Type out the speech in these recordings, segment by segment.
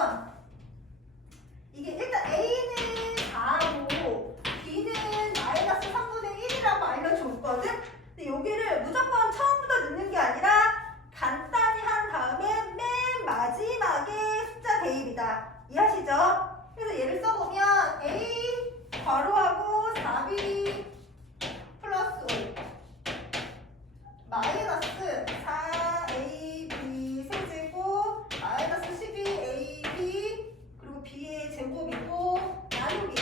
6번. 이게 일단 A는 4고 B는 마이너스 3분의 1이라고 알려줬거든? 근데 여기를 무조건 처음부터 넣는 게 아니라 간단히 한 다음에 맨 마지막에 숫자 대입이다. 이해하시죠? 그래서 얘를 써보면 A 괄호하고 4B 플러스 5 마이너스 4AB 세제곱 마이너스 12AB 그리고 B의 제곱이고 나누기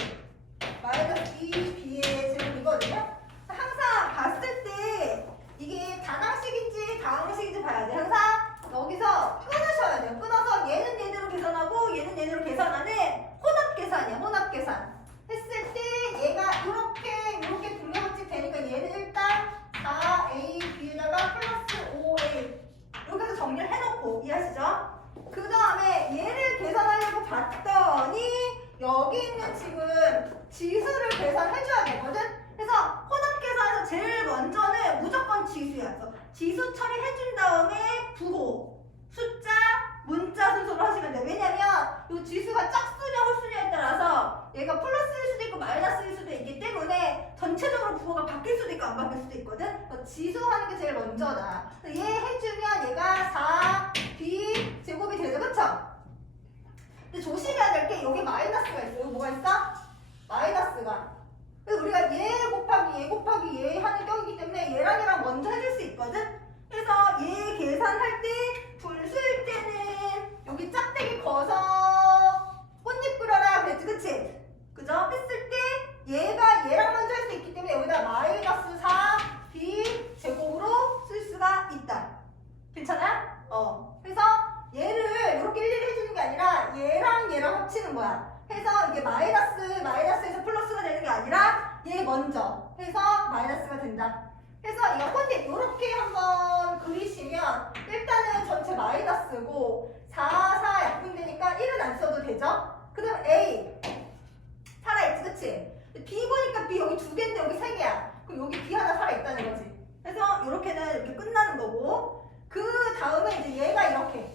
마이너스 2B의 제곱이거든요. 항상 봤을 때 이게 다항식인지 다항식인지 봐야 돼. 항상 여기서 끊으셔야 돼요. 끊어서 얘는 얘대로 계산하고 얘는 얘대로 계산하는 혼합 계산이야. 혼합 계산. 했을 때 얘가 이렇게 분명하게 되니까 얘는 일단 4AB에다가 플러스 5A 이렇게 해서 정리를 해놓고 이해하시죠? 그 다음에 얘를 계산하려고 봤더니 여기 있는 지금 지수를 계산해줘야 되거든? 그래서 혼합 계산에서 제일 먼저는 무조건 지수야. 지수 처리해준 다음에 부호, 숫자, 문자 순서로 하시면 돼요. 왜냐면 이 지수가 짝수냐 홀수냐에 따라서 얘가 플러스일 수도 있고 마이너스일 수도 있기 때문에 전체적으로 부호가 바뀔 수도 있고 안 바뀔 수도 있거든. 지수 하는 게 제일 먼저다. 얘 해주면 얘가 4B 제곱이 되죠. 그쵸? 근데 조심해야 될 게 여기 마이너스가 있어. 여기 뭐가 있어? 마이너스가. 그래서 우리가 얘 곱하기 얘 하는 격이기 때문에 얘랑 얘랑 먼저 해줄 수 있거든? 그래서 얘 계산할 때 분수일 때는 여기 짝대기 거서 꽃잎 그려라 그랬지, 그치? 그죠? 했을 때 얘가 얘랑 먼저 할 수 있기 때문에 여기다 마이너스 4B 제곱으로 쓸 수가 있다. 괜찮아? 그래서 얘를 이렇게 일일이 해주는 게 아니라 얘랑 얘랑 합치는 거야. 해서 이게 마이너스에서 플러스가 되는 게 아니라 얘 먼저 해서 마이너스가 된다. 그래서 이거 혼입 이렇게 한번 그리시면 일단은 전체 마이너스고 4 약분되니까 1은 안 써도 되죠? 그 다음 A 살아있지, 그치? B 보니까 B 여기 2개인데 여기 3개야. 그럼 여기 B 하나 살아있다는 거지. 그래서 이렇게는 이렇게 끝나는 거고 그 다음에 이제 얘가 이렇게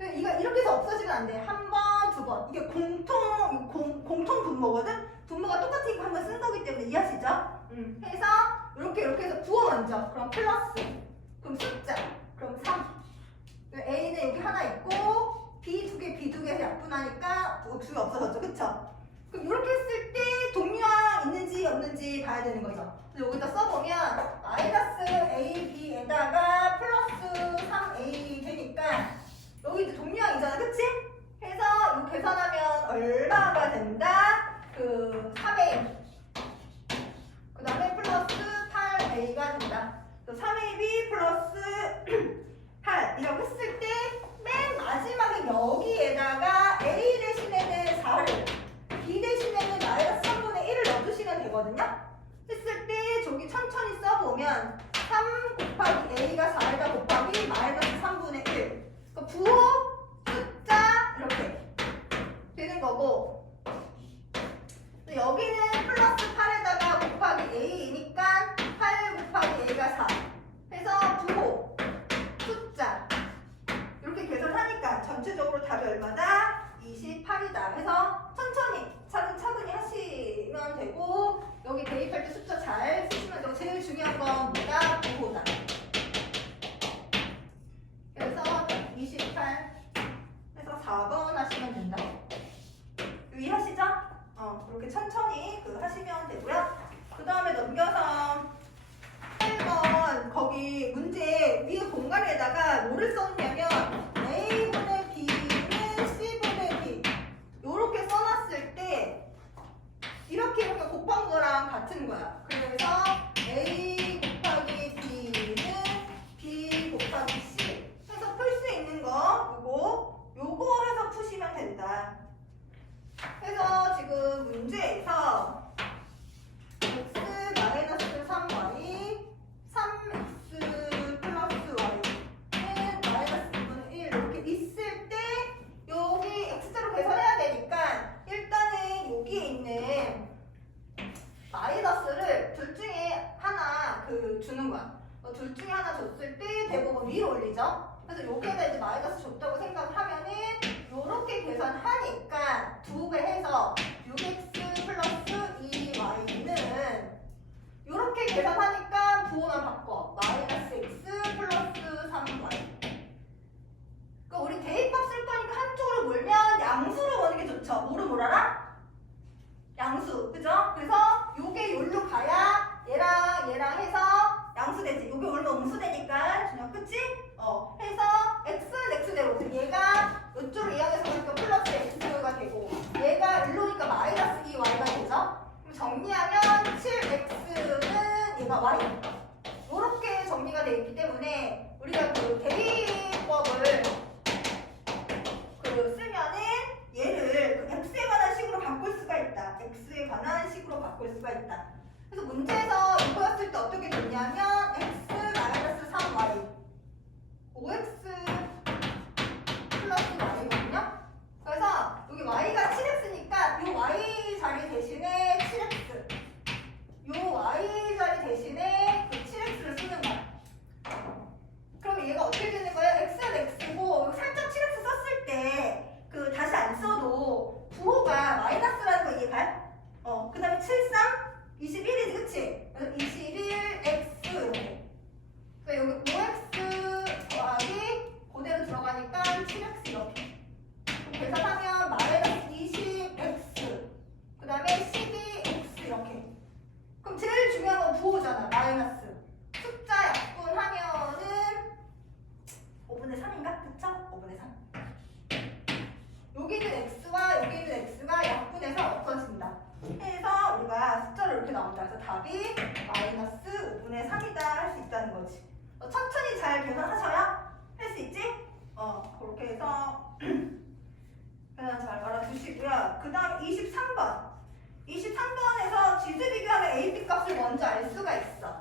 이거 이렇게 해서 없어지면 안 돼. 한 번, 두 번. 이게 공통 분모거든? 분모가 똑같으니까 한 번 쓴 거기 때문에 이해하시죠? 해서 이렇게 해서 부호 먼저. 그럼 플러스. 그럼 숫자. 그럼 3. A는 여기 하나 있고 B 2개, B 2개에서 약분하니까 수가 없어졌죠. 그쵸? 그럼 이렇게 했을 때 동류항 있는지 없는지 봐야 되는 거죠. 그래서 여기다 써보면 마이너스 AB에다가 플러스 3A 되니까 여기 이제 동류항이잖아, 그치? 해서 이거 계산하면 얼마가 된다? 그 3A 그 다음에 플러스 8A가 된다. 3AB 플러스 8 이라고 했을 때 맨 마지막에 여기에다가 A 대신에는 4를 B 대신에는 마이너스 3분의 1을 넣어주시면 되거든요. 했을 때 저기 천천히 써보면 3 곱하기 A가 4에다 곱하기 마이너스 3분의 1 부호, 숫자 이렇게 되는 거고 여기는 플러스 8에다가 곱하기 A니까 8 곱하기 A가 4 해서 부호, 숫자 이렇게 계산하니까 전체적으로 답이 얼마다? 28이다. 해서 천천히 차근차근히 하시면 되고 여기 대입할 때 숫자 잘 쓰시면 되고 제일 중요한 건 뭐다? 부호다. 그래서 28 해서 4번 하시면 된다. 유의하시죠? 그렇게 천천히 하시면 되고요. 그 다음에 넘겨서 8번 거기 문제 위에 공간에다가 뭐를 썼냐면 A분의 B는 C분의 B 요렇게 써놨을 때 이렇게 곱한 거랑 같은 거야. 그래서 A 곱하기 B는 B 곱하기 C 해서 풀 수 있는 거 요거 해서 푸시면 된다. 해서 지금 문제에서 x 마이너스 3y 3x 플러스 y는 마이너스 2분의 1 이렇게 있을 때 여기 x자로 계산해야 되니까 일단은 여기에 있는 마이너스를 둘 중에 하나 주는 거야. 둘 중에 하나 줬을 때 대부분 위로 올리죠. 그래서 여기에다 이제 마이너스 줬다고 생각을 하면은 요렇게 계산하니까 2배 해서 6x 플러스 2y는 요렇게 계산하니까 부호만 바꿔. 마이너스 x 플러스 3y. 그러니까 우리 대입법 쓸 거니까 한쪽으로 몰면 양수로 보는 게 좋죠. 뭐로 몰아라? 양수. 그죠? 그래서 요게 요로 가야 얘랑 해서 양수 되지. 요게 올면 음수되니까 준영 그치? 해서 x는 x대로 얘가 이쪽으로 이항해서 보니까 플러스 x가 되고 얘가 일로니까 마이너스 2y가 되죠? 그럼 정리하면 7x는 얘가 y. 요렇게 정리가 되어 있기 때문에 우리가 그 대입법을 쓰면은 얘를 그 x에 관한 식으로 바꿀 수가 있다. x에 관한 식으로 바꿀 수가 있다. 그래서 문제에서 이거였을 때 어떻게 됐냐면 x 마이너스 3y 5x 플러스 y거든요. 그래서 여기 y가 7x니까 이 y 자리 대신에 7x 이 y 자리 대신에 그 7x를 쓰는 거야. 그럼 얘가 어떻게 되는 거예요? x는 x고 살짝 7x 썼을 때 그 다시 안 써도 부호가 마이너스라는 거 이해가? 그 다음에 7, 3, 21이지 그치? 21x 이렇게. 그러니까 여기 5x 더하기 그대로 들어가니까 7x 이렇게. 계산하면 마이너스 20x 그 다음에 12x 이렇게. 그럼 제일 중요한 건 부호잖아. 마이너스. 숫자 약분하면은 5분의 3인가? 그쵸? 5분의 3. 여기 있는 x와 여기 있는 x가 약분해서 없어진다. 해서 우리가 숫자로 이렇게 나온다. 그래서 답이 마이너스 5분의 3이다 할 수 있다는 거지. 천천히 잘 계산하셔야 할 수 있지? 그렇게 해서 계산 잘 알아두시고요. 그 다음 23번. 23번에서 지수 비교하면 a, b 값을 먼저 알 수가 있어.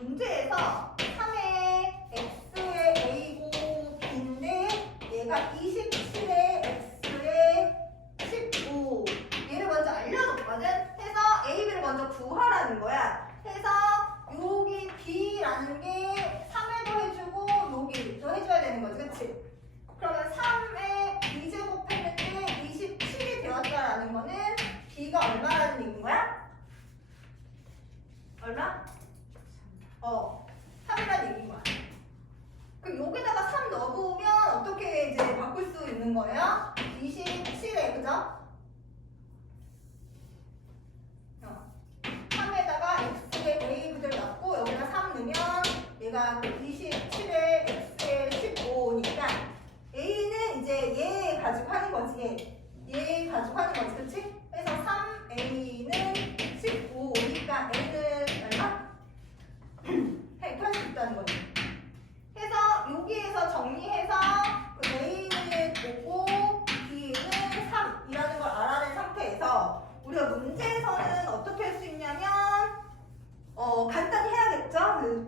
문제에서 3의 x의 a고 b인데 얘가 27의 x의 15 얘를 먼저 알려줬거든. 해서 a, b를 먼저 구하라는 거야. 해서 여기 b라는 게 3에도 해주고 여기도 해줘야 되는 거지. 그치? 그러면 3의 b제곱 했는데 27이 되었다라는 거는 b가 얼마라는 얘기인 거야? 얼마? 3이라는 얘기인 거야. 그럼 여기다가 3 넣어보면 어떻게 이제 바꿀 수 있는 거예요? 27에, 그죠? 3에다가 x의 a 그대로 넣고 여기다 3 넣으면 얘가 27에 x의 15니까 a는 이제 얘 가지고 하는 거지. 얘 가지고 하는 거지, 그치? 그래서 3a는 15니까 a는 얼마? 180 있다는 거지. 해서 여기에서 정리해서 a는 5고 b는 3이라는 걸 알아낸 상태에서 우리가 문제에서는 어떻게 할 수 있냐면 간단히 해야겠죠?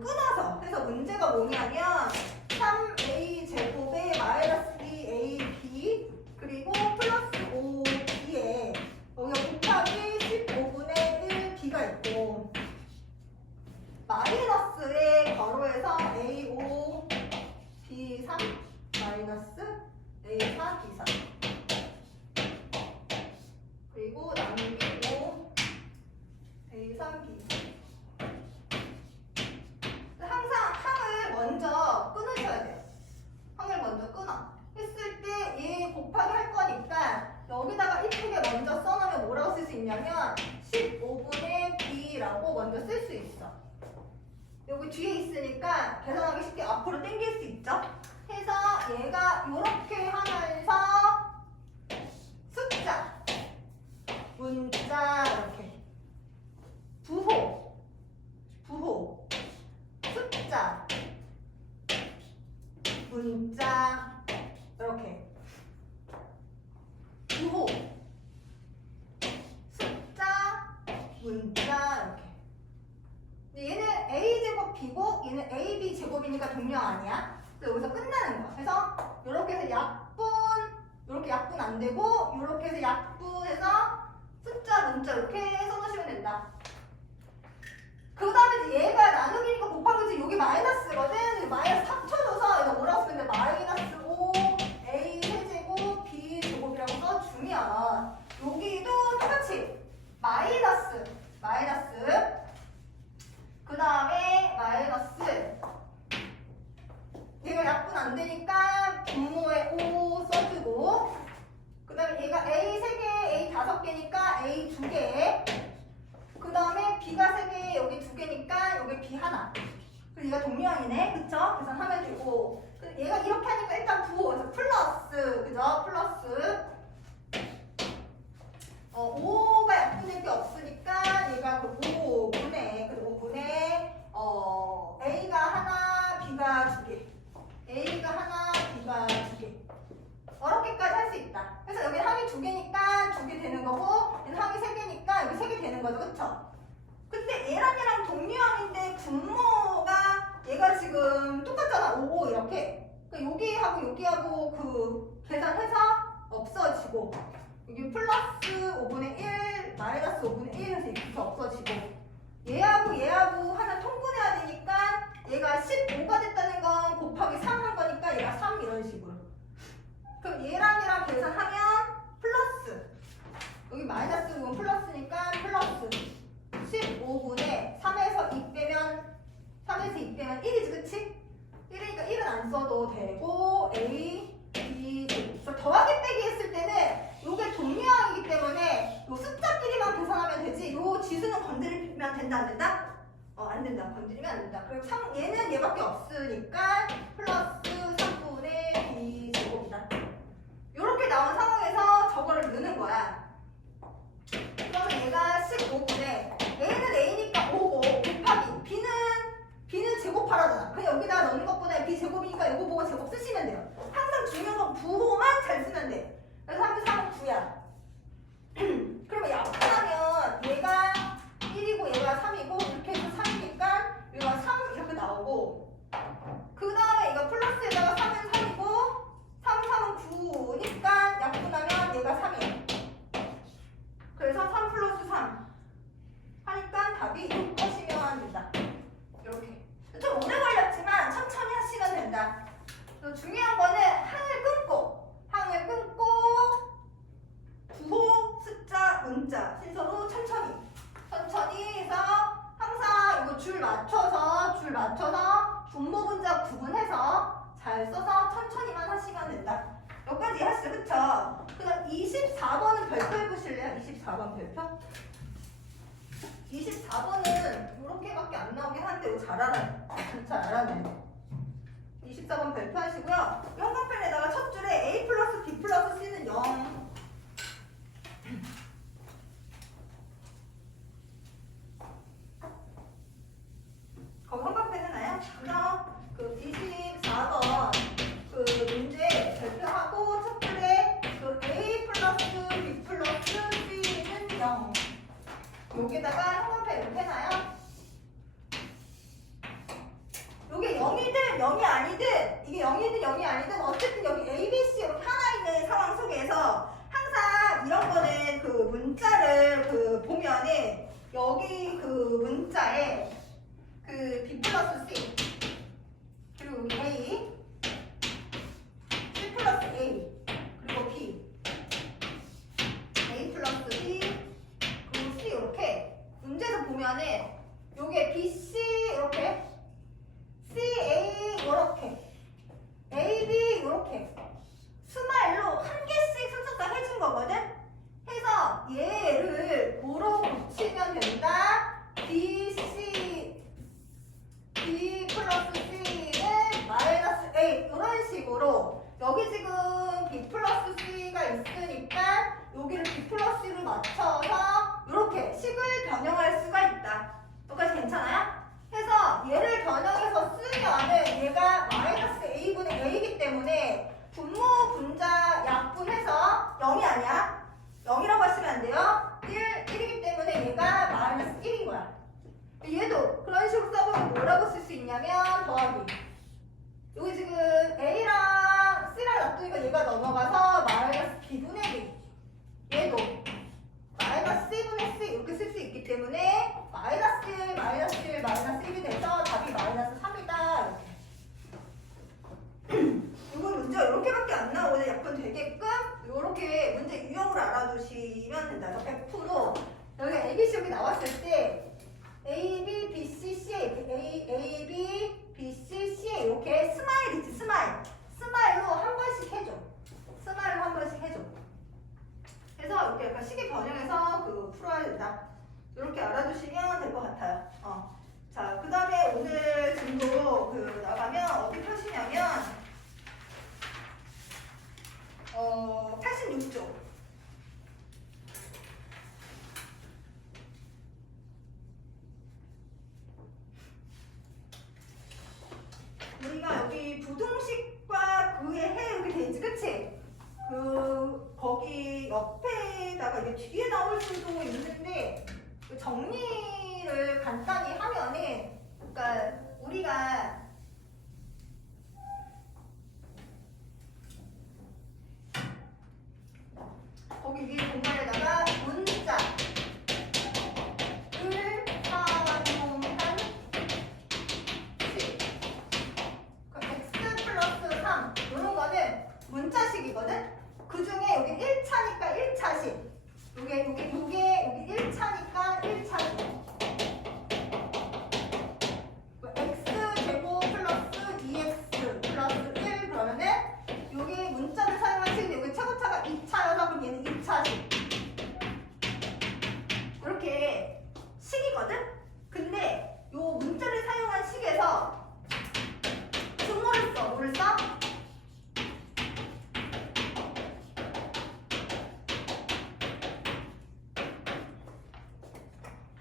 끊어서. 그래서 문제가 뭐냐면 3a 제곱에 마이너스 2ab 그리고 플러스 5b에 여기가 곱하기 15분의 1 b가 있고 마이너스의 괄호에서 A5, B3, 마이너스 A4, B3 그리고 나누기 5, A3, B3 항상 항을 먼저 끊으셔야 돼요. 항을 먼저 끊어. 했을 때 얘 곱하기 할 거니까 여기다가 이쁘게 먼저 써놓으면 뭐라고 쓸 수 있냐면 15분의 B라고 먼저 쓸 수 있어. 여기 뒤에 있으니까 계산하기 쉽게 앞으로 당길 수 있죠? 해서 얘가 이렇게 하면서 숫자, 문자 이렇게 부호 문자 이렇게. 근데 얘는 a제곱 b고 얘는 ab 제곱이니까 동명 아니야. 그래서 여기서 끝나는 거야. 그래서 이렇게 해서 약분, 이렇게 약분 안 되고 이렇게 해서 약분해서 숫자 문자 이렇게 써놓으시면 된다. 그 다음에 이제 얘가 나누기니까 곱하기 이제 여기 마이너스거든. 마이너스 합쳐줘서 이거 뭐라고 쓰면 돼? 마이너스 5 a 세제곱 b 제곱이라고 써주면 여기도 똑같이 마이너스 그 다음에 마이너스 얘가 약분 안 되니까 분모에 5 써주고 그 다음에 얘가 a 3개 a 5개니까 a 2개 그 다음에 b가 3개 여기 2개니까 여기 b 하나 그래서 얘가 동명이네 그쵸? 계산하면 되고 얘가 이렇게 하니까 일단 부호 그래서 플러스 그죠? 플러스 5가 약분될 게 없으니까 얘가 그 5분의 그리고 5분의 a가 하나 b가 2개 a가 하나 b가 2개 어렵게까지 할 수 있다. 그래서 여기 항이 2개니까 2개 되는 거고 얘는 항이 3개니까 여기 3개 되는 거죠. 그쵸? 근데 얘랑 얘랑 동류항인데 분모가 얘가 지금 똑같잖아. 5 이렇게. 그러니까 여기하고 여기하고 그 계산해서 없어지고 여기 플러스 5분의 1 마이너스 5분의 1 해서 이렇게 없어지고 얘하고 얘하고 하나 통분해야 되니까 얘가 15가 됐다는 건 곱하기 3 한 거니까 얘가 3 이런 식으로. 그럼 얘랑 얘랑 계산하면 플러스 여기 마이너스 부분 플러스니까 플러스 15분의 3에서 2 빼면 1이지 그치? 1이니까 1은 안 써도 되고 A, B, 그래서 더하기 빼기 했을 때는 이게 동류항이기 때문에 요 숫자끼리만 계산하면 되지 요 지수는 건드리면 된다 안 된다? 안 된다. 건드리면 안 된다. 그리고 얘는 얘밖에 없으니까 플러스 3분의 B 제곱이다. 이렇게 나온 상황에서 저거를 넣는 거야. 그러면 얘가 15분의 A는 A니까 5고 곱하기 B는 제곱하라잖아. 그냥 여기다 넣는 것보다 B 제곱이니까 이거 보고 제곱 쓰시면 돼요. 항상 중요한 건 부호만 잘 쓰면 돼. 그래서 3은 9야. 그러면 약분하면 얘가 1이고 얘가 3이고 이렇게 해서 3이니까 얘가 3 이렇게 나오고 그 다음에 얘가 플러스에다가 3은 3이고 3, 3은 9니까 약분하면 얘가 3이에요. 그래서 3 플러스 3 하니까 답이 6 하시면 된다. 이렇게 좀 오래 걸렸지만 천천히 하시면 된다. 중요한 거는 항을 끊고 부호, 숫자, 문자 순서로 천천히 해서 항상 이거 줄 맞춰서 분모 분자 구분해서 잘 써서 천천히만 하시면 된다. 여기까지 하시죠. 그쵸? 그 다음 24번은 별표해 보실래요? 24번 별표? 24번은 이렇게밖에 안 나오긴 한데 이거 잘 알아네. 24번 별표하시고요. 형광펜에다가 첫 줄에 A 플러스 B 플러스 C는 0 거기 형광펜 해놔요? 그럼 그 24번 그 문제 별표하고 첫 줄에 그 A 플러스 B 플러스 C는 0 여기다가 형광펜 이렇게 해놔요. 이게 0이든 0이 아니든 이게 0이든 0이 아니든 어쨌든 여기 A, B, C 이렇게 하나 있는 상황 속에서 항상 이런 거는 그 문자를 그 보면은 여기 그 문자에 그 B 플러스 C 그리고 여기 A C 플러스 A 그리고 B A 플러스 B 그리고 C 이렇게 문제에서 보면은 요게 B, C 이렇게 C, A 이렇게 A, B 이렇게 스마일로 한 개씩 순서가 해준 거거든? 해서 얘를 뭐로 붙이면 된다? B, C B 플러스 C는 마이너스 A 이런 식으로 여기 지금 B 플러스 C가 있으니까 여기를 B 플러스 C로 맞춰서 이렇게 식을 변형할 수가 있다. 여기까지 괜찮아요? 해서 얘를 얘도 그런 식으로 써보면 뭐라고 쓸 수 있냐면 더하기. 여기 지금 A랑 C랑 놔두니까 얘가 넘어가서 마이너스 B분의 B. 얘도 마이너스 C분의 C 이렇게 쓸 수 있기 때문에 마이너스 1, 마이너스 1, 마이너스 1이 돼서 답이 마이너스 3이다. 이건 문제가 이렇게밖에 안 나오거든요. 약간 되게끔 이렇게 문제 유형을 알아두시면 된다. 100% 여기 ABC 여기 나왔을 때 A, B, B, C, C, A, B, B, C, C 이렇게 스마일이지 스마일. 스마일로 한 번씩 해줘. 스마일로 한 번씩 해줘. 그래서 이렇게 약간 시계 변형해서 그 풀어야 된다. 이렇게 알아두시면 될 것 같아요. 자, 그 다음에 오늘 진도 그 나가면 어디 펴시냐면 86쪽. 우리가 여기 부등식과 그의 해 이렇게 돼 있지, 그치? 거기 옆에다가 이게 뒤에 나올 수도 있는데 그 정리를 간단히 하면은, 그러니까 우리가 거기 위에 공간에다가 문자를 사용한 식. x 플러스 3 이런 거는 문자식이거든. 그 중에 여기 1차니까 1차식. 요게 1차니까 1차식. x제곱 플러스 2x 플러스 1 그러면은 요게 문자를 사용한 식인데 여기 최고차가 2차여서 그럼 얘는 2차식. 이렇게 식이거든? 근데 요 문자를 사용한 식에서 등호를 써. 뭐를 써?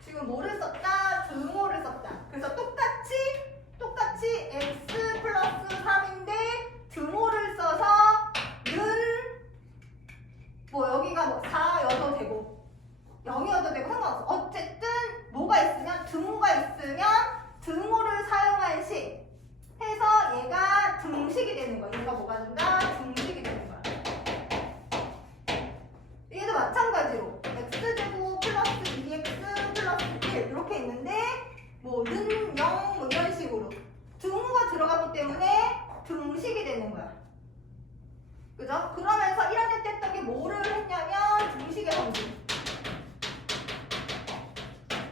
지금 뭐를 썼다? 등호를 썼다. 그래서 똑같이 x 플러스 3인데 등호를 써서 는 뭐 여기가 뭐 4여도 되고 0이어도 되고 상관없어. 어쨌든 뭐가 있으면 등호가 있으면 등호를 사용한 식 해서 얘가 등식이 되는 거야. 얘가 뭐가 된다? 등식이 되는 거야. 얘도 마찬가지로 x제곱 플러스 2x 플러스 1 이렇게 있는데 뭐는 0 뭐 이런 식으로 등호가 들어가기 때문에 등식이 되는 거야. 그죠? 그러면서 1학년 때 했던 게 뭐를 했냐면 등식의 성질.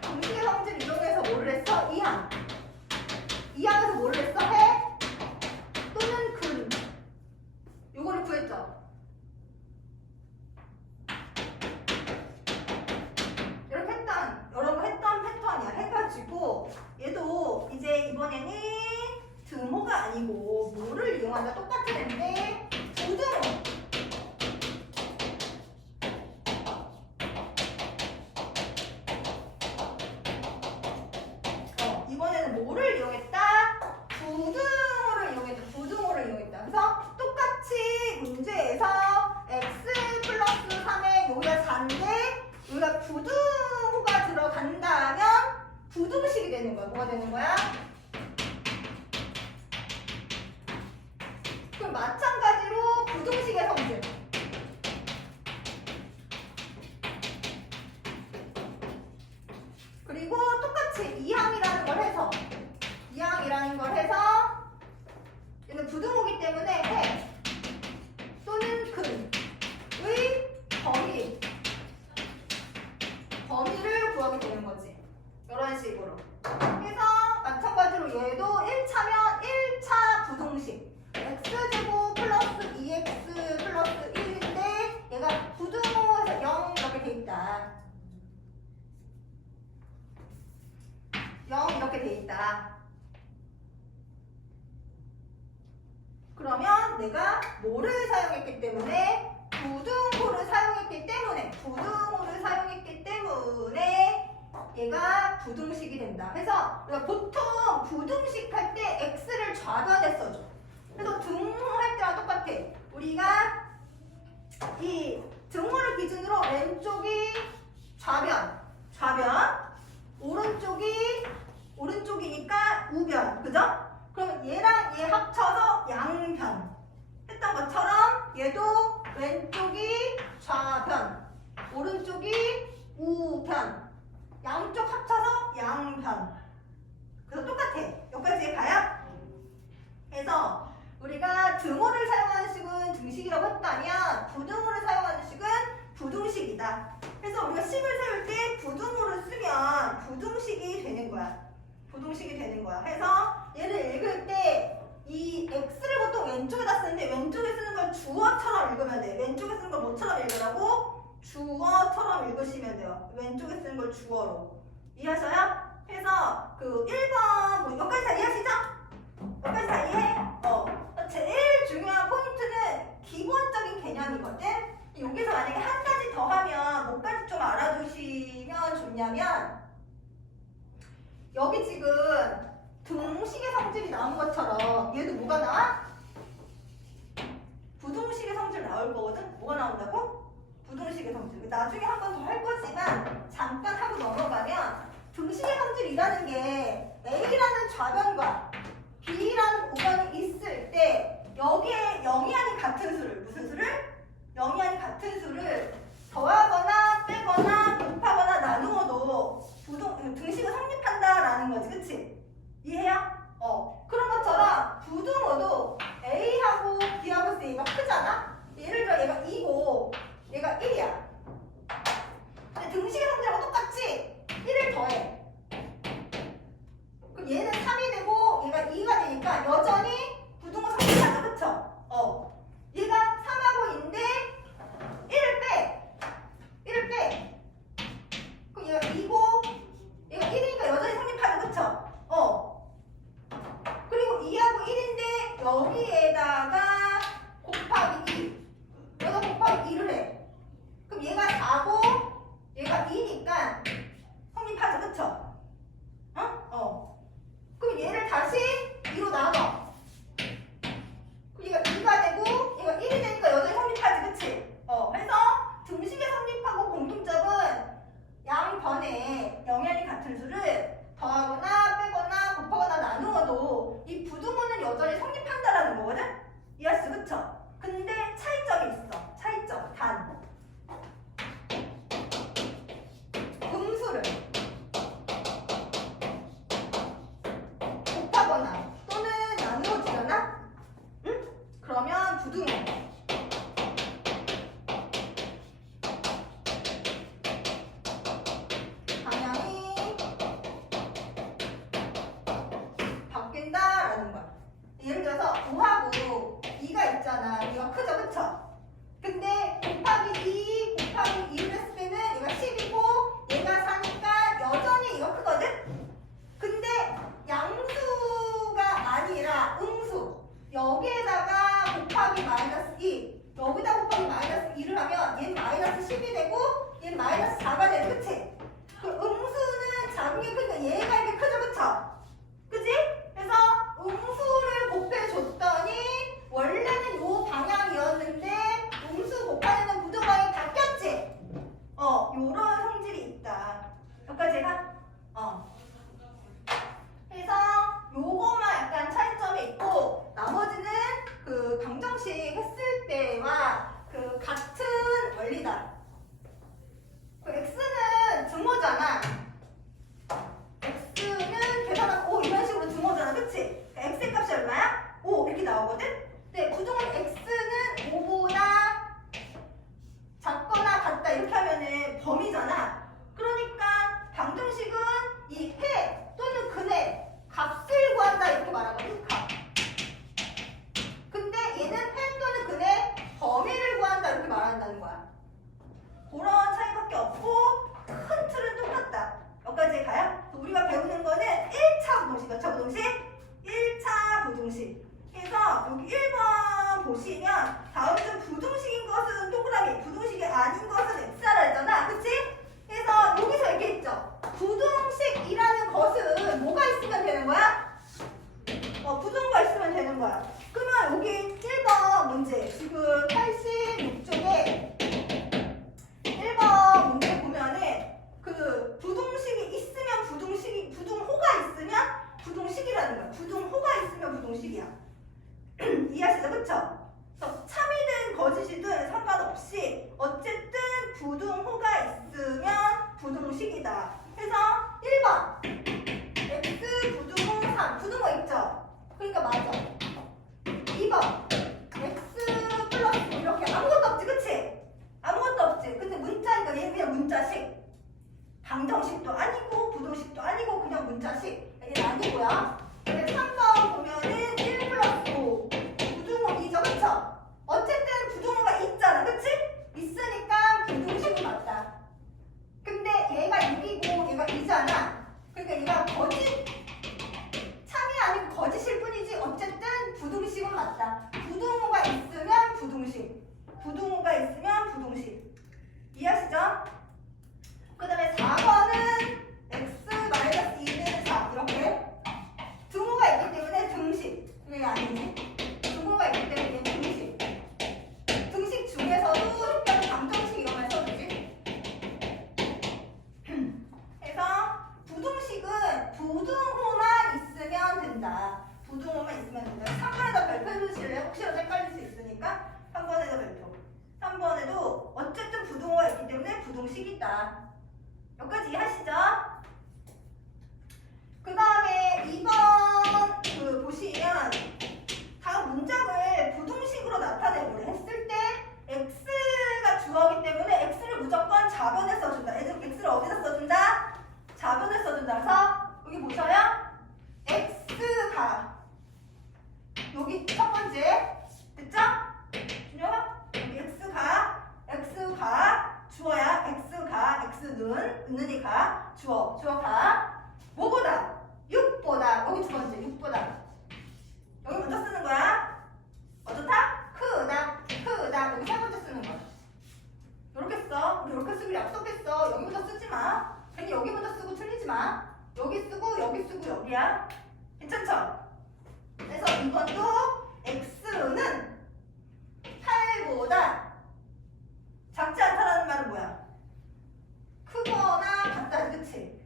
등식의 성질을 이용해서 뭐를 했어? 2항. 2항에서 뭐를 했어? 해 또는 근. 요거를 구했죠. 이렇게 여러 거 했던 패턴이야. 해가지고 얘도 이제 이번에는 등호가 아니고 뭐를 이용한다? 똑같은 애인데 부등호. 이번에는 뭐를 이용했다? 부등호를 이용했다. 부등호를 이용했다. 그래서 똑같이 문제에서 x 플러스 3에 여기가 4인데 여기가 부등호가 들어간다면 부등식이 되는 거야. 뭐가 되는 거야? 그럼 마찬가지로 부등식의 성질. 그리고 똑같이 2항이라는 걸 해서 얘는 부등호기 때문에 해 또는 근의 범위를 구하게 되는 거지. 이런 식으로 해서 마찬가지로 얘도 1차면 1차 부등식 x제곱 플러스 2x 플러스 1인데 얘가 부등호에서 0 이렇게 돼 있다. 0 이렇게 돼 있다. 그러면 내가 뭐를 사용했기 때문에? 부등호를 사용했기 때문에 얘가 부등식이 된다. 그래서 우리가 보통 부등식 할 때 x를 좌변에 써줘. 그래서 등호할 때랑 똑같아. 우리가 이 등호를 기준으로 왼쪽이 좌변, 오른쪽이 거야. 해서 얘를 읽을 때 이 x를 보통 왼쪽에다 쓰는데 왼쪽에 쓰는 걸 주어처럼 읽으면 돼. 왼쪽에 쓰는 걸 뭐처럼 읽으라고? 주어처럼 읽으시면 돼요. 왼쪽에 쓰는 걸 주어로. 이해하셔요? 해서 그 1번 여기까지 다 이해하시죠? 여기까지 다 이해해? 제일 중요한 포인트는 기본적인 개념이거든? 여기서 만약에 한 가지 더 하면 뭐까지 좀 알아두시면 좋냐면 여기 지금 등식의 성질이 나온 것처럼 얘도 뭐가 나와? 부등식의 성질 나올 거거든? 뭐가 나온다고? 부등식의 성질. 나중에 한 번 더 할 거지만 잠깐 하고 넘어가면 등식의 성질이라는 게 A라는 좌변과 B라는 우변이 있을 때 여기에 0이 아닌 같은 수를 무슨 수를? 0이 아닌 같은 수를 더하거나 빼거나 곱하거나 나누어도 등식은 성립한다라는 거지. 그치? 이해해요? 그런 것처럼 부등호도 A하고 B하고 C가 크잖아? 예를 들어 얘가 2고 얘가 1이야. 근데 등식의 성질하고 똑같이 1을 더해. 그럼 얘는 3이 되고 얘가 2가 되니까 여전히 부등호 성립하죠. 그쵸? 얘가 3하고 2인데 1을 빼. 그럼 얘가 2고 얘가 1이니까 여전히 성립하죠. 그쵸? 그리고 2하고 1인데 여기에다가 곱하기 2. 여기다 곱하기 2를 해. 그럼 얘가 4고 얘가 2니까 성립하죠. 그쵸? 그럼 얘를 다시 2로 나눠. 그럼 얘가 2가 되고 얘가 1이 되니까 여전히 성립하지. 그치? 그래서 등식의 성립하고 공통점은 양변에 영향이 같은 수를 더하거나 빼거나 곱하거나 나누어도 이 부등호는 여전히 성립한다라는 거거든? 이해하시죠? 그쵸? 근데 차이점이 있어. 차이점. 단. 음수를 곱하거나 또는 나누어주잖아? 응? 그러면 부등호. 방향이 바뀐다라는 거야. 예를 들어서 5하고 2가 있잖아. 얘가 크죠? 그쵸? 근데 곱하기 2, 곱하기 2를 했을 때는 얘가 10이고 얘가 4니까 여전히 이거 크거든? 근데 양수가 아니라 음수. 여기에다가 곱하기 마이너스 2, 여기다 곱하기 마이너스 2를 하면 얘는 마이너스 10이 되고 얘는 마이너스 4가 되지. 그치? 그 음수는 작은 게 크니까 얘가 이렇게 크죠? 그쵸? 그치? 그래서 음수를 곱해줬더니 원래는 요 방향이었는데 음수 곱하는 부등방이 바뀌었지? 요런 성질이 있다. 여기까지 가? 그래서 요거만 약간 차이점이 있고 나머지는 그 방정식 했을 때와 그 같은 원리다. 그 x는 등호잖아. x는 계산하고 이런 식으로 등호잖아. 그치? x의 값이 얼마야? 5 이렇게 나오거든? 근데 부등호 x는 5보다 작거나 같다 이렇게 하면은 범위잖아. 그러니까 방정식은 이 해 또는 근의 값을 구한다 이렇게 말하거든. 값. 근데 얘는 해 또는 근의 범위를 구한다 이렇게 말한다는 거야. 그런 차이밖에 없고 큰 틀은 똑같다. 여기까지 가요? 우리가 배우는 거는 1차 부등식. 몇 차 부등식? 1차 부등식. 그래서 여기 1번 보시면 다음 중 부등식인 것은 동그라미, 부등식이 아닌 것은 X라 했잖아. 그치? 그래서 여기서 얘기했죠. 부등식이라는 것은 뭐가 있으면 되는 거야? 부등호가 있으면 되는 거야. 그러면 여기 1번 문제 지금 86쪽에 1번 문제 보면은 그 부등식이 있으면 부등호가 있으면 부등식이라는 거야. 부등호가 있으면 부등식이야. 이해하시죠? 그쵸? 그래서 참이든 거짓이든 상관없이 어쨌든 부등호가 있으면 부등식이다. 그래서 1번 x 부등호 3 부등호 있죠? 그러니까 맞아. 2번 x 플러스 2야. 근데 3번 보면은 1 플러스 5. 부등호 2죠. 그쵸? 어쨌든 부등호가 있잖아. 그치? 있으니까 부등식은 맞다. 근데 얘가 6이고 얘가 2잖아. 그러니까 얘가 거짓, 참이 아니고 거짓일 뿐이지 어쨌든 부등식은 맞다. 부등호가 있으면 부등식. 부등호가 있으면 부등식. 이해하시죠? 그 다음에 4번은 x-2는 4 이렇게 등호가 있기 때문에 등식. 왜 아니지? 등호가 있기 때문에 이게 등식. 등식 중에서도 특별히 방정식 이런 말 써주지. 그래서 부등식은 부등호만 있으면 된다. 부등호만 있으면 된다. 3번에다 별표 주실래요? 혹시라도 헷갈릴 수 있으니까 3번에다 별표. 3번에도 어쨌든 부등호가 있기 때문에 부등식이다. 여기까지 이해하시죠? 그 다음에 2번 보시면 다음 문장을 부등식으로 나타내보래 했을 때 x가 주어이기 때문에 x를 무조건 좌변에 써준다. x를 어디다 써준다? 좌변에 써준다. 그래서 여기 보셔요. x가 여기 첫 번째 됐죠? 준영아 여기 x가 주어야. x가 x는 은은이가 주어가 뭐보다? 6보다. 여기 두 번째 6보다. 여기 먼저 쓰는 거야. 어떻다? 크다. 여기 세 번째 쓰는 거야. 이렇게 써. 우리 이렇게 쓰기로 약속했어. 여기부터 쓰지 마. 괜히 여기부터 쓰고 틀리지 마. 여기 쓰고 여기 쓰고 여기야. 괜찮죠? 그래서 이번도 x는 8보다 작지 않다라는 말은 뭐야? 크거나 같다. 그치?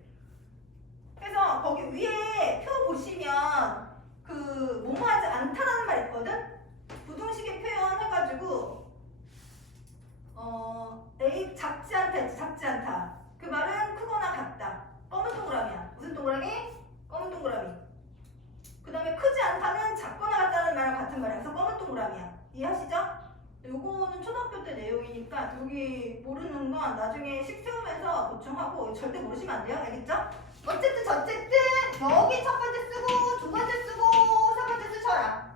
그래서 거기 위에 표 보시면 뭐뭐하지 않다라는 말 있거든? 부등식의 표현 해가지고 A 작지 않다 했지. 작지 않다. 그 말은 크거나 같다. 검은 동그라미야. 무슨 동그라미? 검은 동그라미. 그 다음에 크지 않다는 작거나 같다는 말랑 같은 말이야. 그래서 검은 동그라미야. 이해하시죠? 요거는 초등학교 때 내용이니까 여기 모르는 건 나중에 식 세우면서 보충하고 절대 모르시면 안 돼요. 알겠죠? 어쨌든 저쨌든 여기 첫 번째 쓰고 두 번째 쓰고 세 번째 쓰셔라.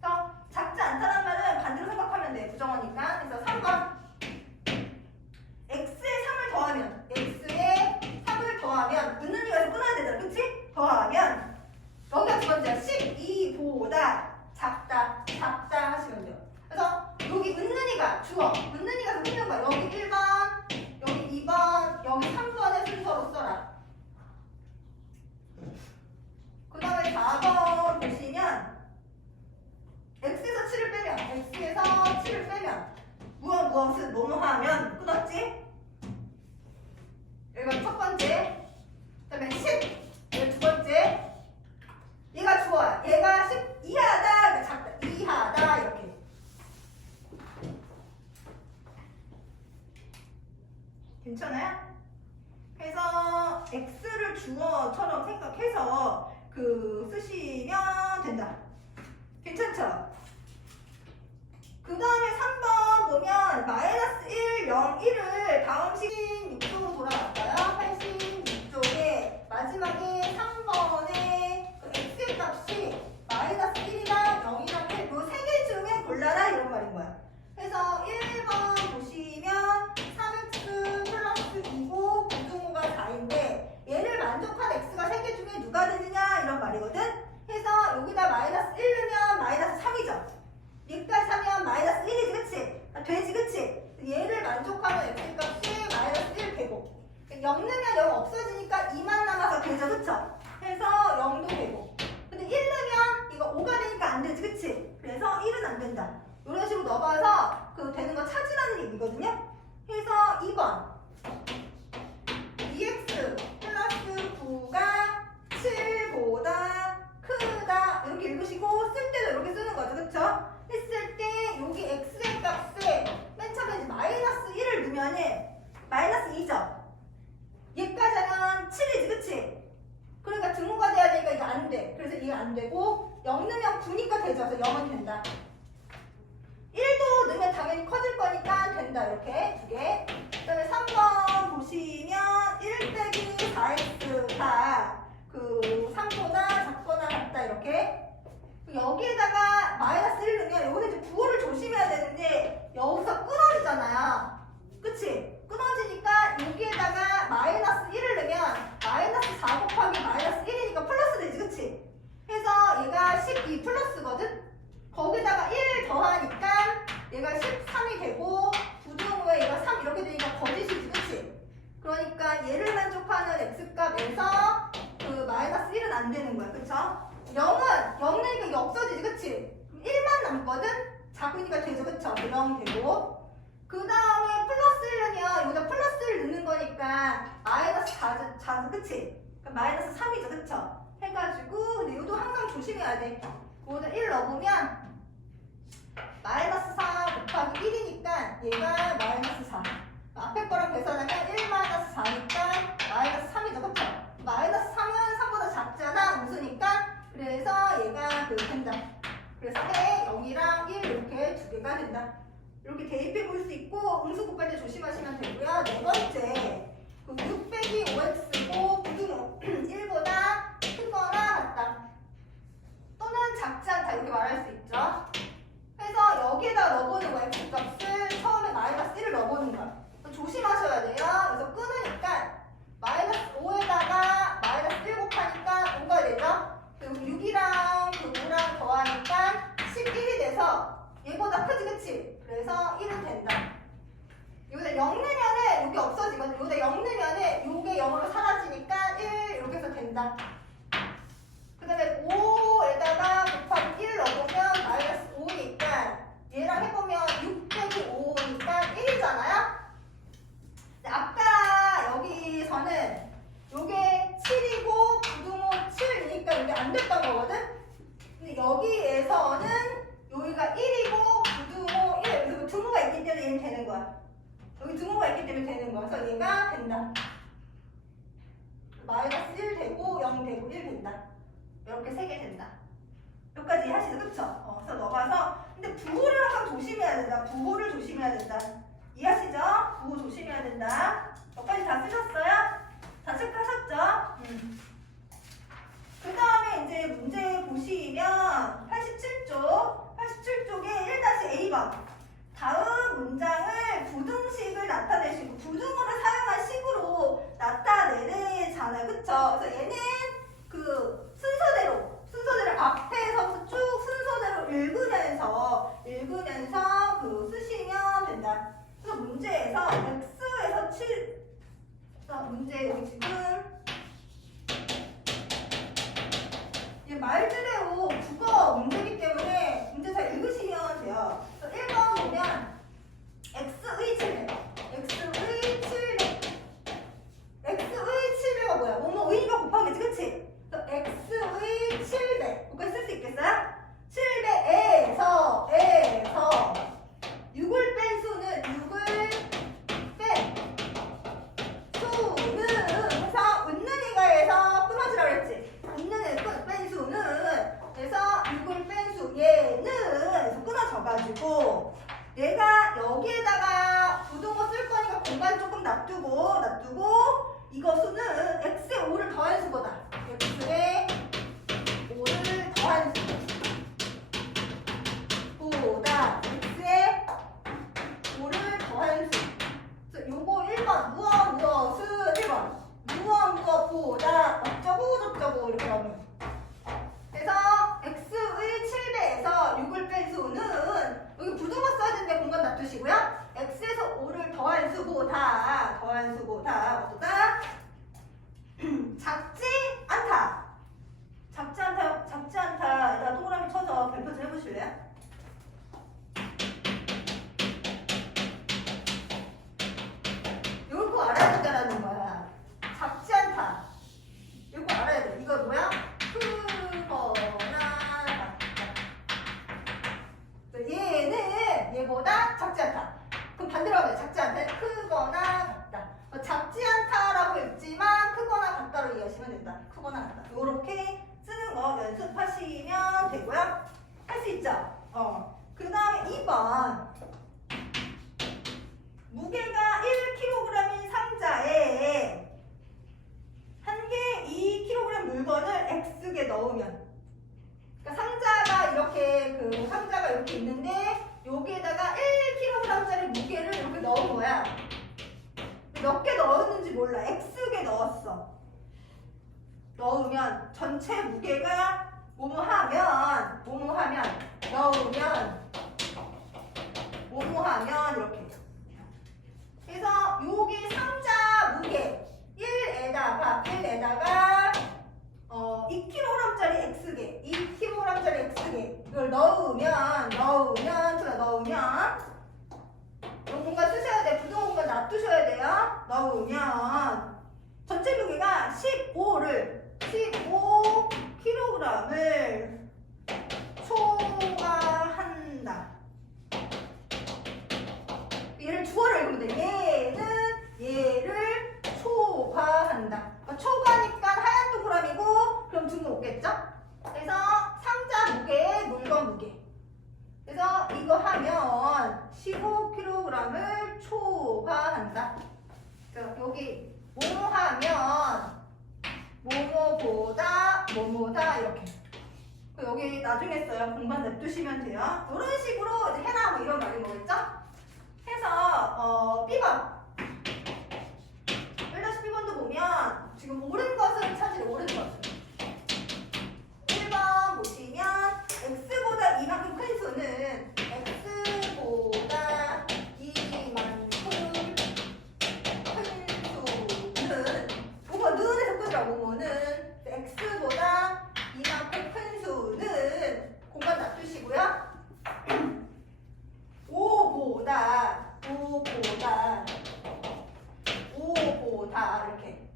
그래서 작지 않다는 말은 반대로 생각하면 돼. 부정어니까. 그래서 3번 x에 3을 더하면 은은이가 해서 끊어야 되잖아. 그치? 더하면 여기가 두 번째야. 12보다 작다 하시면 돼요. 그래서 여기 은은이가 주어. 은은이가 끊는 거야. 여기 1번, 여기 2번, 여기 3번의 순서로 써라. 그 다음에 4번 보시면 x에서 7을 빼면 무엇은 뭐뭐 하면 끊었지? 여기가 첫 번째. 그 다음에 10. 여기 두 번째. 얘가 주어야. 얘가 10 이하다. 그러니까 작다. 이하다. 이렇게. 괜찮아요? 그래서 x를 주어처럼 생각해서 쓰시면 된다. 괜찮죠? 그 다음에 3번 보면 마이너스 1, 0, 1을 다음 16쪽으로 돌아갈까요? 86쪽에 마지막에 3번에 x의 값이 마이너스 1이랑 0이랑 1, 이 세 개 중에 골라라 이런 말인 거야. 그래서 1번 보시면 3x 플러스 2고 부등호가 4인데 얘를 만족한 x가 3개 중에 누가 되느냐 이런 말이거든. 해서 여기다 마이너스 1 넣으면 마이너스 3이죠. 여기까지 하면 마이너스 1이지. 그치? 되지. 그치? 얘를 만족하는 x값이 마이너스 1 되고 0 넣으면 0 없어지니까 2만 남아서 되죠. 그쵸? 해서 0도 되고 근데 1 넣으면 이거 5가 되니까 안 되지. 그치? 그래서 1은 안 된다. 이런 식으로 넣어봐서 되는 거 찾으라는 얘기거든요. 해서 2번 2x 플러스 9가 7보다 크다 이렇게 읽으시고 쓸 때도 이렇게 쓰는 거죠. 그쵸? 했을 때 여기 x의 값에 맨 처음에 마이너스 1을 넣으면은 마이너스 2죠. 얘까지 하면 7이지. 그치? 그러니까 등호가 돼야 되니까 이거 안 돼. 그래서 이게 안 되고 0 넣으면 9니까 되죠. 그래서 0은 된다. 1도 넣으면 당연히 커질 거니까 된다. 이렇게 두 개. 그 다음에 3번 보시면 1 빼기 4x가 x값에서 그 마이너스 1은 안 되는 거야. 그쵸? 0이니까 이게 없어지지. 그치? 1만 남거든? 작으니까 되죠. 그쵸? 0 되고. 그 다음에 플러스 1은요. 여기다 플러스 1 넣는 거니까 마이너스 4, 그치? 그러니까 마이너스 3이죠. 그쵸? 해가지고 근데 이것도 항상 조심해야 돼. 여기다 1 넣어보면 마이너스 4 곱하기 1이니까 얘가 마이너스 4. 앞에 거랑 계산하면 1 마이너스 4니까 마이너스 3이죠. 그쵸? 마이너스 3은 3보다 작잖아. 음수니까. 그래서 얘가 된다. 그래서 해 0이랑 1 이렇게 두 개가 된다. 이렇게 대입해 볼 수 있고 음수 곱할 때 조심하시면 되고요. 네 번째, 그 6 빼기 5x고 부등호 1보다 크거나 같다. 또는 작지 않다 이렇게 말할 수 있죠. 그래서 여기에다 넣어보는 거야. x값을 처음에 마이너스 1을 넣어보는 거야. 조심하셔야 돼요. 그래서 끊으니까 마이너스 5에다가 마이너스 1 곱하니까 5가 되죠. 그리고 6이랑 그 5랑 더하니까 11이 돼서 얘보다 크지 그치? 그래서 1은 된다. 여기다 0 넣으면은 이게 없어지거든. 여기다 0 넣으면은 이게 0으로 사라지니까 1 이렇게 해서 된다. 그 다음에 5에다가 곱하기 1 넣어보면 마이너스 5니까 얘랑 해보면 6 빼기 5니까 1이잖아요. 아까 여기서는 요게 7이고 부등호 7이니까 이게 안 됐던 거거든? 근데 여기에서는 여기가 1이고 부등호 1. 그래서 등호가 있기 때문에 얘는 되는 거야. 여기 등호가 있기 때문에 되는 거야. 그래서 얘가 된다. 마이너스 1 되고 0 되고 1 된다. 이렇게 3개 된다. 여기까지 이해하시죠? 그쵸? 그래서 넘어가서 근데 부호를 항상 조심해야 된다. 부호를 조심해야 된다. 이해하시죠? 부호 조심해야 된다. 여기까지 다 쓰셨어요? 다 체크하셨죠? 그 다음에 이제 문제 보시면 87쪽에 1-A번 다음 문장을 부등식을 나타내시고 부등호를 사용한 식으로 나타내잖아요. 그쵸? 그래서 얘는 그 순서대로 앞에서부터 쭉 순서대로 읽으면서 그 쓰시면 된다. 그래서 문제에서 x에서 7 문제 여기 지금 말그대로 국어 문제이기 때문에 문제 잘 읽으시면 돼요. 그래서 1번 보면 x의 7배 x의 7배가 뭐야? 뭐뭐 의가 곱하기지 그치? 그래서 x의 7배 여기까지 쓸 수 있겠어요? 7배에서 6을 뺀 수는 6을 뺀 수는 해서 은는이가에서 끊어지라고 했지. 은는을 뺀 수는 그래서 6을 뺀 수 얘는 그래서 끊어져가지고 내가 여기에다가 부등호 쓸 거니까 공간 조금 놔두고 이거 수는 x의 5를 더한 수보다 x의 5를 더한 수보다 x의 5를 더한 수. 그래서 요거 1번 무엇은 1번 무엇보다 어쩌고 이렇게 나오면 그래서 x의 7배에서 6을 뺀 수는 여기 부등호 써야 되는데 공간 놔두시고요. x에서 5를 더한 수보다 어떠다? 작지 않다. 일단 동그라미 쳐서 발표 좀 해보실래요? 요거 알아야 된다라는 거야. 작지 않다. 요거 알아야 돼. 이거 뭐야? 크거나 같다. 얘는 얘보다 작지 않다. 그럼 반대로 하면 작지 않다. 크거나 같다. 작지 않다라고 읽지만 크거나 같다로 이해하시면 된다. 크거나 같다. 요렇게 쓰는 거 연습하시면 되고요. 할 수 있죠? 그 다음에 2번. 무게가 1kg인 상자에 한 개 2kg 물건을 X개 넣으면, 그러니까 상자가 이렇게 있는데 여기에다가 1kg짜리 무게를 이렇게 넣은 거야. 몇 개 넣었는지 몰라. X개 넣었어. 넣으면 전체 무게가 넣으면 이렇게. 그래서 여기 상자 무게 1에다가 1에다가 2kg짜리 X개, 2kg짜리 X개 이걸 넣으면 이런 공간 쓰셔야 돼. 부동 공간 놔두셔야 돼요. 넣으면 전체 무게가 15kg을 초과한다. 얘를 주어를 읽으면 돼. 얘를 초과한다. 초과니까 하얀 동그라미고 그럼 등은 오겠죠? 그래서 상자 무게, 물건 무게. 그래서 이거 하면 15kg을 초과한다. 여기 뭐뭐 하면 뭐뭐다 이렇게. 여기 나중에 써요. 공간 냅두시면 돼요. 이런 식으로 이제 해라 뭐 이런 말인 거겠죠? 해서 B번 1-B번도 보면 지금 옳은 것은 찾으래. 옳은 것은 1번 보시면 X보다 이만큼 큰 수는 X보다 이만큼 큰 수는 뭐가 는에서 끝이라 뭐는 X보다 이만큼 큰 수는 공간 놔두시고요. 5보다 이렇게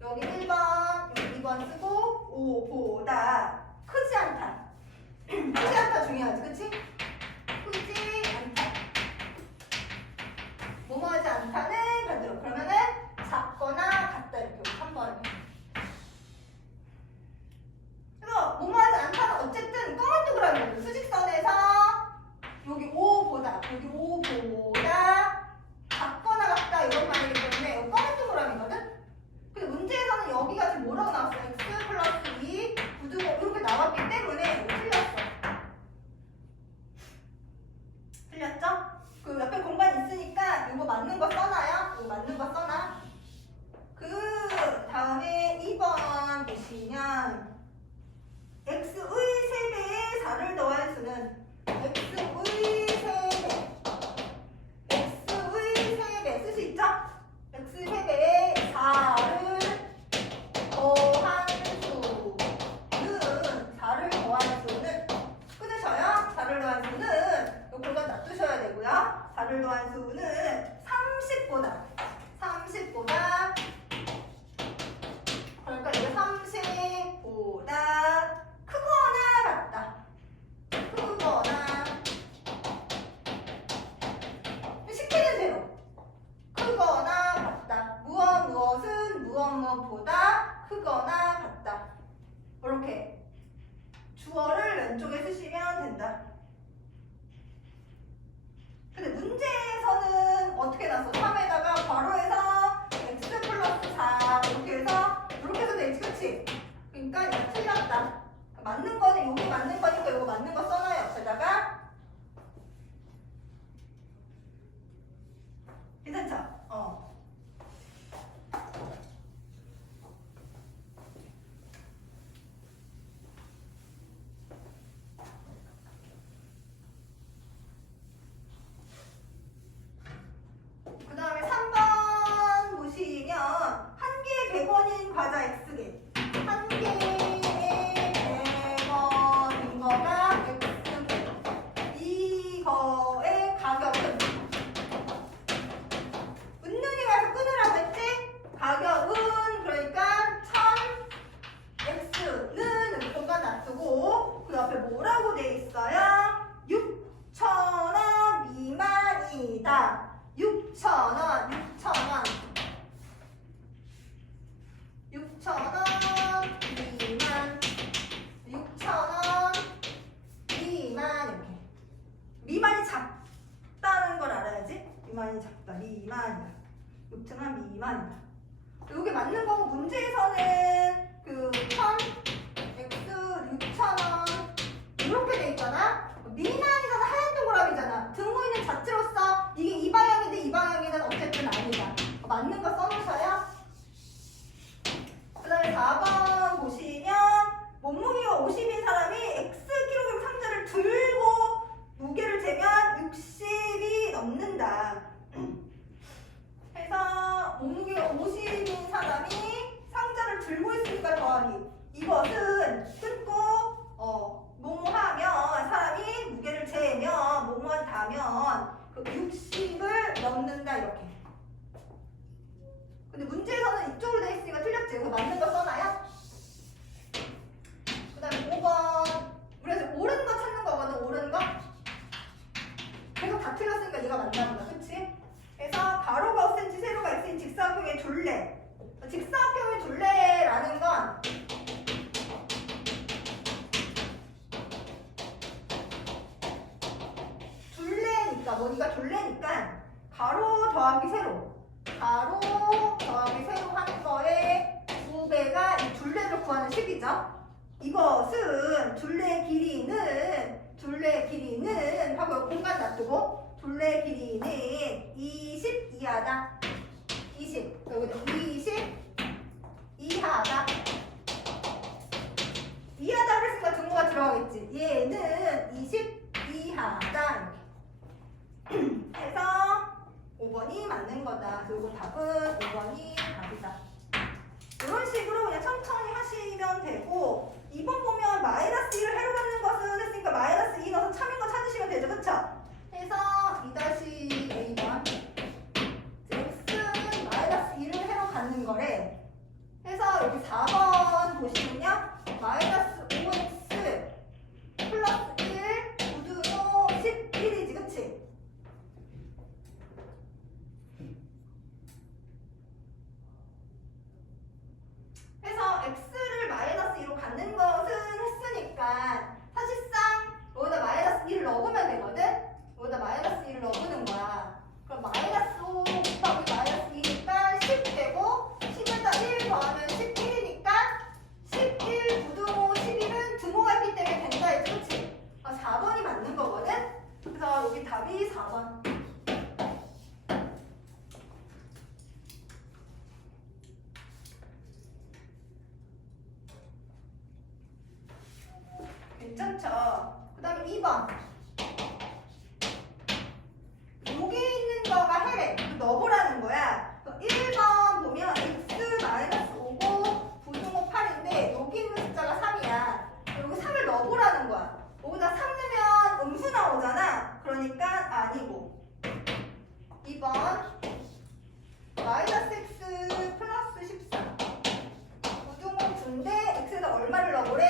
여기 1번 여기 2번 쓰고 5보다 크지 않다. 크지 않다 중요하지, 그치? 크지 않다. 뭐뭐하지 않다는 반대로 그러면은 작거나 같다 이렇게 3번. 그래서 뭐뭐하지 않다는 어쨌든 검은 동그라미 수직선에서 여기 5보다 작거나 같다 이런 말이기 때문에 여기 검은 동그라미거든? 근데 문제에서는 여기가 지금 뭐라고 나왔어? X 플러스 2 구두고 이렇게 나왔기 때문에 틀렸죠? 그 옆에 공간 있으니까 이거 맞는 거 써놔요. 이거 맞는 거 써놔. 그 다음에 2번 보시면 X의 3배에 4를 더할 수는 X의 3배 쓸 수 있죠? X의 3배에 4를 더한 수는 4를 더한 수는 끊으셔요. 4를 더한 수는 이 공간 놔두셔야 되고요. 4를 더한 수는 30보다 그러니까 이게 30보다 크거나 같다. 시키는 대로 크거나 같다. 무엇은 무엇보다 크거나 같다. 이렇게 주어를 왼쪽에 쓰시면 된다. 근데 문제에서는 어떻게 났어? 3에다가 괄호에서 x 플러스 4 이렇게 해서 되지, 그치? 그러니까 이거 틀렸다. 맞는 거는 여기 맞는 거니까 이거 맞는 거 써놔요. 옆에다가. 괜찮죠? 그 다음에 3번 보시면 한 개에 100원인 과자 X개. 한 개에 100원인 거가 X개. 이거의 가격은 은근히 가서 끊으라고 했지? 가격은 그러니까 1000X는 공간 놔두고 그 옆에 뭐라고 돼 있어요? 6,000원 미만이다. 6,000원 미만 6,000원 미만 이렇게 미만이 작다는 걸 알아야지. 미만이 작다. 미만이다. 6,000원 미만이다. 이게 맞는 거고 문제에서는 그 1000x 6,000원 이렇게 돼 있잖아. 미만이잖아. 하얀 동그라미잖아. 등호 있는 자체로서 이게 이 방향인데 이 방향이는 어쨌든 아니다. 맞는 거 써놓으셔요. 그 다음에 이것은 끊고 뭐뭐하면 사람이 무게를 재면 뭐뭐하다면 그 60을 넘는다 이렇게. 근데 문제에서는 이쪽으로 돼 있으니까 틀렸지. 여기 맞는 거 써놔요. 그 다음에 5번. 그래서 옳은 거 찾는 거거든. 옳은 거. 계속 다 틀렸으니까 얘가 맞다는 거야. 그치? 그래서 가로가 5cm, 세로가 2cm, 직사각형의 둘레. 직사각형의 둘레라는 건 둘레니까 뭐니까 둘레니까 가로 더하기 세로. 가로 더하기 세로 하는 거에 2배가 이 둘레를 구하는 식이죠. 이것은 둘레 길이는 하고 공간 놔두고 둘레 길이는 20 이하다. 20 여기다 20 이하다. 이하다 그랬으니까 등호가 들어가겠지. 얘는 20 이하다 이렇게. 해서 5번이 맞는 거다. 그리고 답은 5번이 답이다. 이런 식으로 그냥 천천히 하시면 되고 2번 보면 마이너스 1을 해로 갖는 것은 했으니까 마이너스 2 넣어서 참인 거 찾으시면 되죠. 그쵸? 해서 2-A번 x는 마이너스 2를 해로 갖는 거래. 해서 여기 4번 보시면요. 마이너스 5x 플러스 1 9등호 11이지. 그치? 해서 x를 마이너스 2로 갖는 것은 했으니까 사실상 여기다 마이너스 2를 넣으면 되거든? 여기다 마이너스 2를 넣는 거야. 그럼 마이너스 5 곱하기 마이너스 2니까 10 되고 10에다 1 더하면 11이니까 11 9등호 11은 등호가 있기 때문에 된다 했지. 그치? 4번이 맞는 거거든? 그래서 여기 답이 4번. 괜찮죠? 그 다음에 2번. 여기 있는 거가 해래. 넣어보라는 거야. 1번 보면 x-5고 부등호 8인데 여기 있는 숫자가 3이야. 여기 3을 넣어보라는 거야. 여기다 3 넣으면 음수 나오잖아. 그러니까 아니고. 2번 마이너스 x 플러스 14 부등호 9인데 x에다 얼마를 넣어보래?